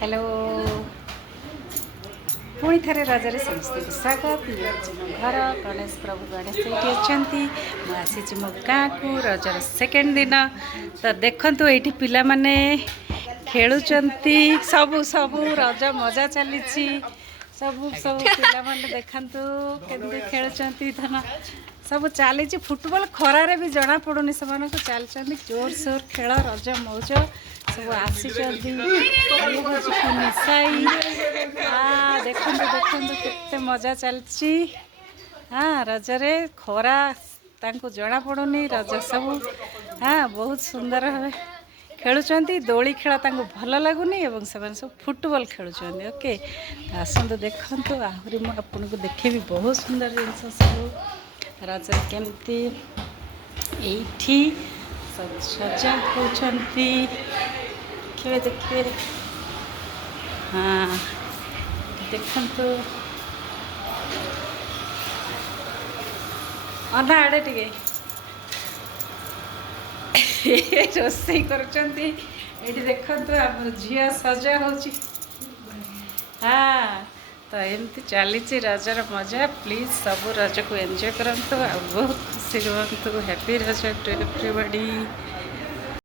Hello पुणी थे रजरे समस्त स्वागत घर गणेश प्रभु गणेश ये अच्छा मुझे मो गाँ को रजर सेकेंड दिन तो देखु ये पिला माने खेलुंट सबू सबू रज मजा चली सबू सब पिला माने देखु के खेलुंट धन सब चली फुटबॉल खरारे भी जना पड़ूनी से चलती जोर सोर खेल रज मौज सब आसी मिसाई देखु देखु के मजा चलती हाँ रजरे खरा जना पड़ूनी रज सब हाँ बहुत सुंदर भाव खेलुंट दोली खेल भल लगुनि से सब फुटबॉल खेलुंट ओके आसतु देखु आहरी मुझे देखेबी बहुत सुंदर जिनस सब रज केमती एठी सब सजा होती देखिए देखिए हाँ देखु अना आड़े टे रोसई कर देखु आम झील सजा हो हाँ तो एमती चली रजर मजा प्लीज सब रज को एंजॉय करंतु बहुत खुशी रुहतु हैप्पी रज टू एवरीबॉडी।